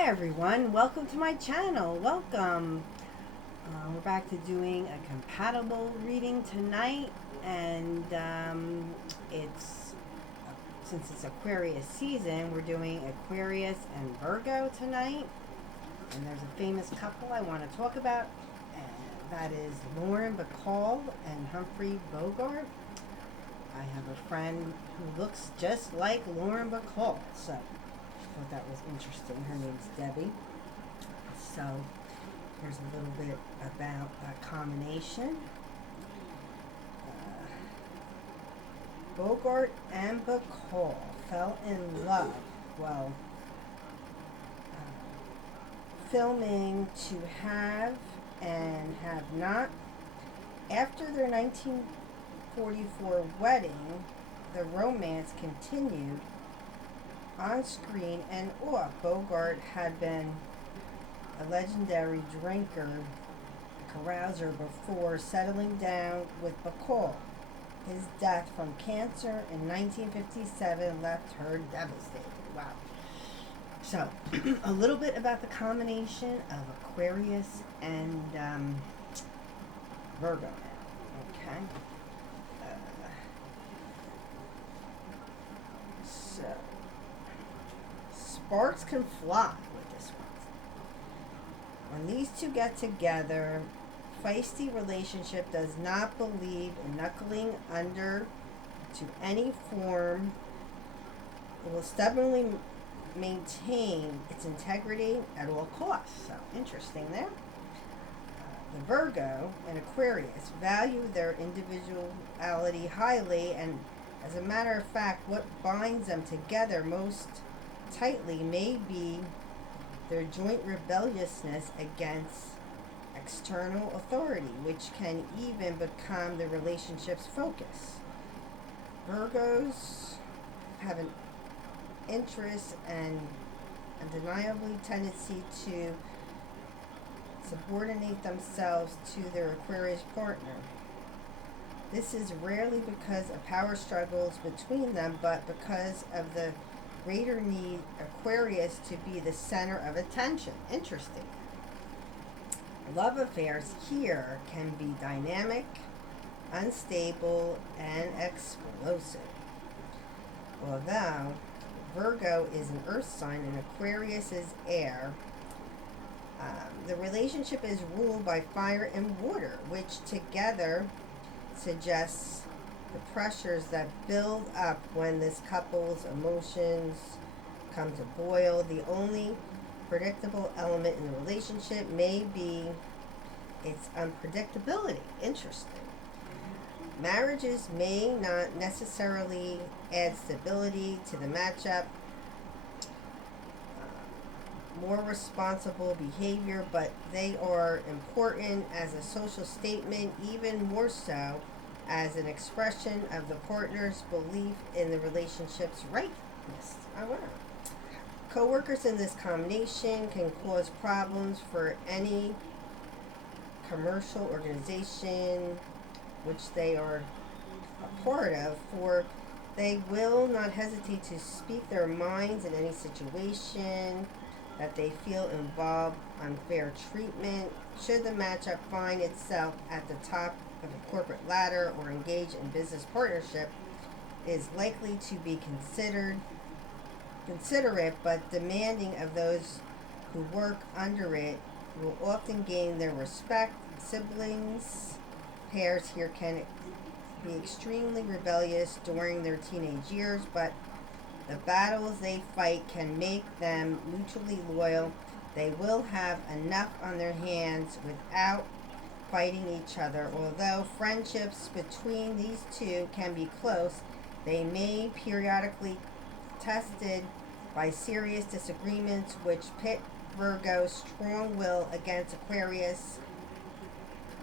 Hi everyone, welcome to my channel. Welcome. We're back to doing a compatible reading tonight, and it's since it's Aquarius season, we're doing Aquarius and Virgo tonight. And there's a famous couple I want to talk about, and that is Becall and Humphrey Bogart. I have a friend who looks just like Becall, so I thought that was interesting. Her name's Debbie. So here's a little bit about a combination. Bogart and Becall fell in love while filming To Have and Have Not. After their 1944 wedding, the romance continued on screen and off. Bogart had been a legendary drinker, carouser before settling down with Becall. His death from cancer in 1957 left her devastated. Wow. So, a little bit about the combination of Aquarius and Virgo now. Okay. So, sparks can fly with this one. When these two get together, feisty relationship does not believe in knuckling under to any form. It will stubbornly maintain its integrity at all costs. So, interesting there. The Virgo and Aquarius value their individuality highly, and as a matter of fact, what binds them together most tightly may be their joint rebelliousness against external authority, which can even become the relationship's focus. Virgos have an interest and undeniably tendency to subordinate themselves to their Aquarius partner. This is rarely because of power struggles between them, but because of the greater need Aquarius to be the center of attention. Interesting. Love affairs here can be dynamic, unstable, and explosive. Although Virgo is an earth sign and Aquarius is air, the relationship is ruled by fire and water, which together suggests the pressures that build up when this couple's emotions come to boil. The only predictable element in the relationship may be its unpredictability. Interesting. Marriages may not necessarily add stability to the matchup, more responsible behavior, but they are important as a social statement, even more so as an expression of the partner's belief in the relationship's rightness. Oh, wow. Co-workers in this combination can cause problems for any commercial organization which they are a part of, for they will not hesitate to speak their minds in any situation that they feel involve unfair treatment. Should the matchup find itself at the top of a corporate ladder or engage in business partnership, is likely to be considerate but demanding of those who work under it, will often gain their respect. Siblings pairs here can be extremely rebellious during their teenage years, but the battles they fight can make them mutually loyal. They will have enough on their hands without fighting each other. Although friendships between these two can be close, they may periodically tested by serious disagreements which pit Virgo's strong will against Aquarius'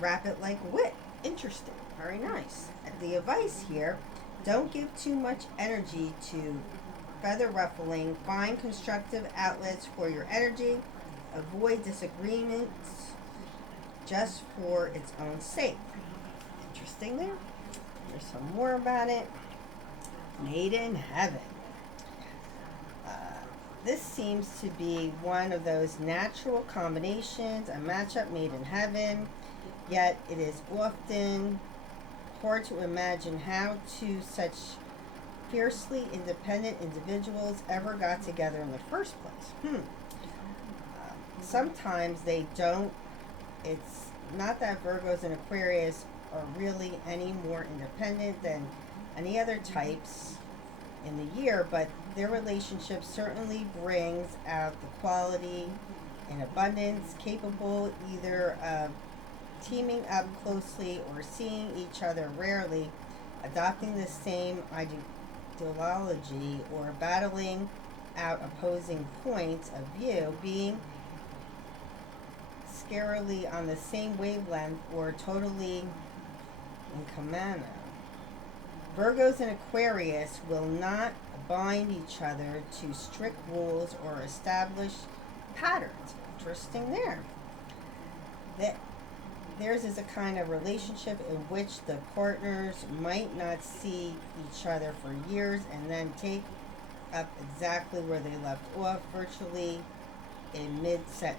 rapid like wit. Interesting. Very nice. The advice here: don't give too much energy to feather ruffling. Find constructive outlets for your energy. Avoid disagreements just for its own sake. Interesting there. There's some more about it. Made in heaven. this seems to be one of those natural combinations, a matchup made in heaven, yet it is often hard to imagine how two such fiercely independent individuals ever got together in the first place. Sometimes they don't. It's not that Virgos and Aquarius are really any more independent than any other types in the year, but their relationship certainly brings out the quality and abundance, capable either of teaming up closely or seeing each other rarely, adopting the same ideology, or battling out opposing points of view, being scarily on the same wavelength or totally in command. Virgos and Aquarius will not bind each other to strict rules or established patterns. Interesting there. Theirs is a kind of relationship in which the partners might not see each other for years and then take up exactly where they left off, virtually in mid-sentence.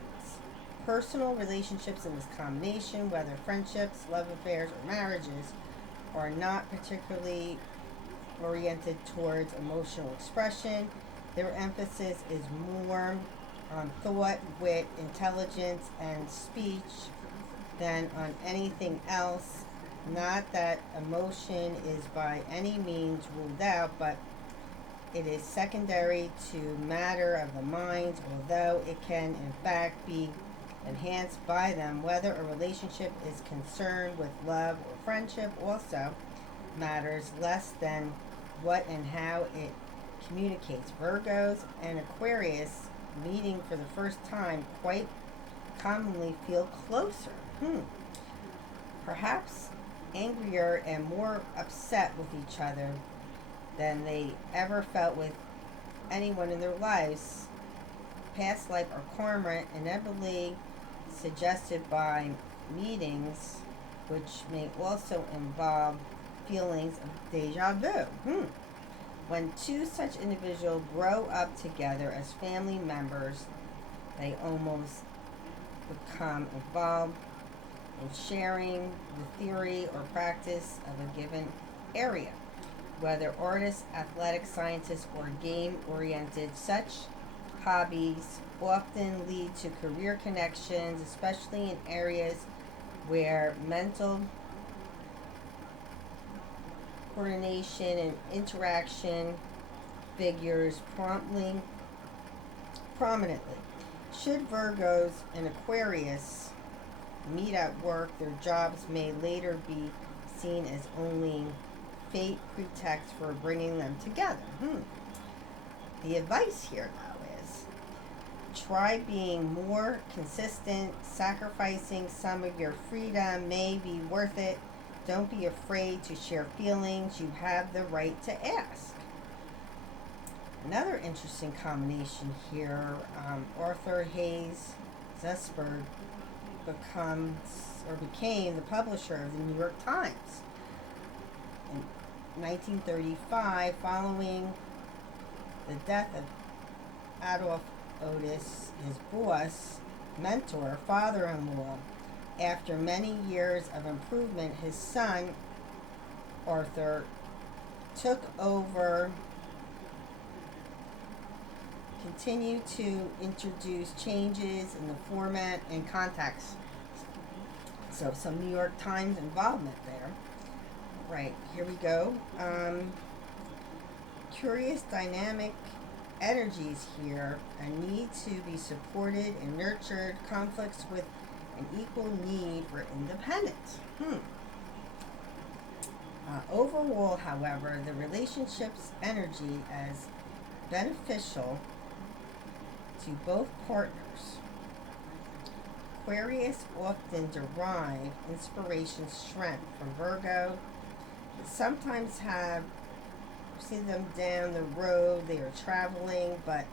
Personal relationships in this combination, whether friendships, love affairs, or marriages, are not particularly oriented towards emotional expression. Their emphasis is more on thought, wit, intelligence, and speech than on anything else. Not that emotion is by any means ruled out, but it is secondary to matter of the mind, although it can in fact be enhanced by them. Whether a relationship is concerned with love or friendship also matters less than what and how it communicates. Virgos and Aquarius meeting for the first time quite commonly feel closer. Perhaps angrier and more upset with each other than they ever felt with anyone in their lives. Past life or karma inevitably suggested by meetings, which may also involve feelings of deja vu. When two such individuals grow up together as family members, they almost become involved in sharing the theory or practice of a given area. Whether artists, athletic scientists, or game-oriented, such hobbies often lead to career connections, especially in areas where mental coordination and interaction figures prominently. Should Virgos and Aquarius meet at work, their jobs may later be seen as only fate pretext for bringing them together. The advice here, though, is try being more consistent. Sacrificing some of your freedom may be worth it. Don't be afraid to share feelings. You have the right to ask. Another interesting combination here, Arthur Hayes Zesberg became the publisher of the New York Times in 1935, following the death of Adolf Otis, his boss, mentor, father-in-law. After many years of improvement, his son, Arthur, took over, continued to introduce changes in the format and context. So some New York Times involvement there. Right, here we go. Curious dynamic energies here. A need to be supported and nurtured. Conflicts with an equal need for independence. Overall, however, the relationship's energy as beneficial to both partners. Aquarius often derive inspiration, strength from Virgo. Sometimes see them down the road, they are traveling, but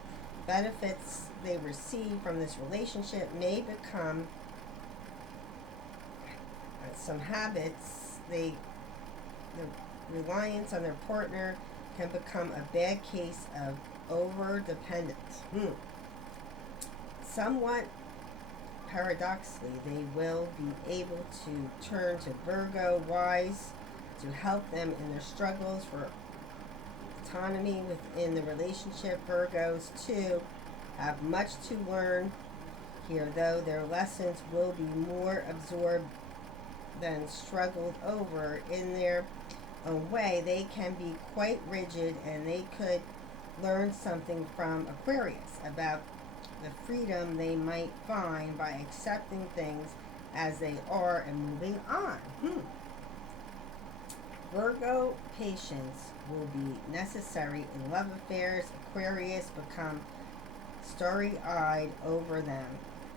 benefits they receive from this relationship may become some habits. The reliance on their partner can become a bad case of over-dependent. Somewhat paradoxically, they will be able to turn to Virgo wise to help them in their struggles for autonomy within the relationship. Virgos, too, have much to learn here, though their lessons will be more absorbed than struggled over in their own way. They can be quite rigid, and they could learn something from Aquarius about the freedom they might find by accepting things as they are and moving on. Virgo patience will be necessary in love affairs. Aquarius become starry-eyed over them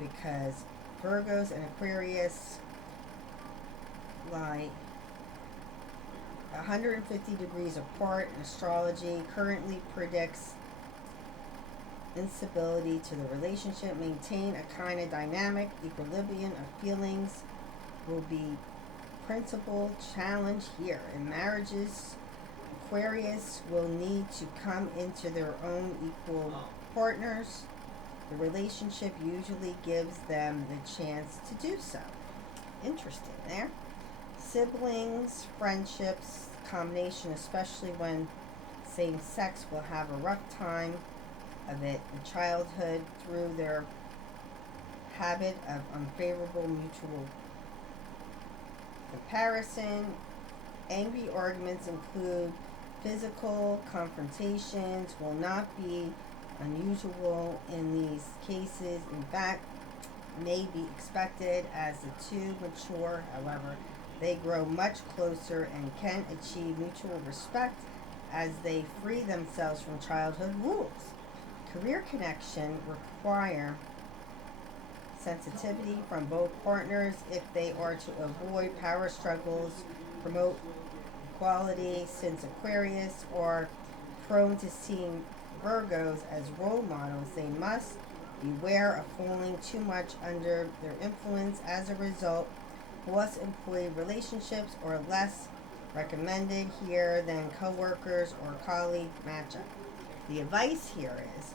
because Virgos and Aquarius lie 150 degrees apart. Astrology currently predicts instability to the relationship. Maintain a kind of dynamic equilibrium of feelings will be principal challenge here. In marriages, Aquarius will need to come into their own equal partners. The relationship usually gives them the chance to do so. Interesting there. Siblings, friendships, combination, especially when same sex, will have a rough time of it in childhood through their habit of unfavorable mutual comparison. Angry arguments include physical confrontations will not be unusual in these cases. In fact, may be expected as the two mature. However, they grow much closer and can achieve mutual respect as they free themselves from childhood rules. Career connection require sensitivity from both partners if they are to avoid power struggles, promote equality, since Aquarius are prone to seeing Virgos as role models. They must beware of falling too much under their influence. As a result, boss-employee relationships are less recommended here than co-workers or colleague matchup. The advice here is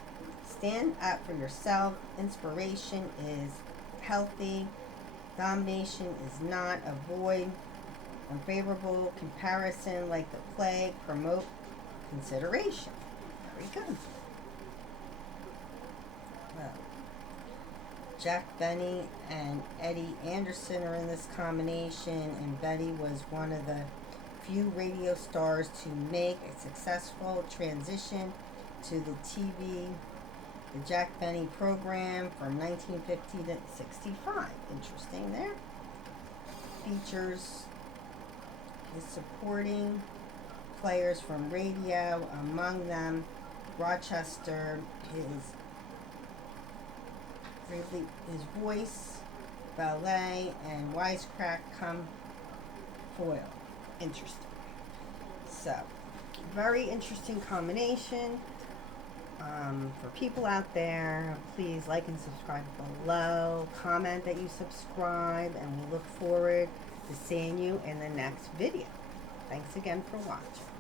stand up for yourself. Inspiration is healthy. Domination is not. Avoid unfavorable comparison like the plague. Promote consideration. Very good. Well, Jack Benny and Eddie Anderson are in this combination, and Betty was one of the few radio stars to make a successful transition to the TV, the Jack Benny program from 1950 to 65. Interesting there. Features his supporting players from radio, among them Rochester, his voice, ballet, and wisecrack come foil. Interesting. So, very interesting combination. For people out there, please like and subscribe below. Comment that you subscribe, and we look forward to seeing you in the next video. Thanks again for watching.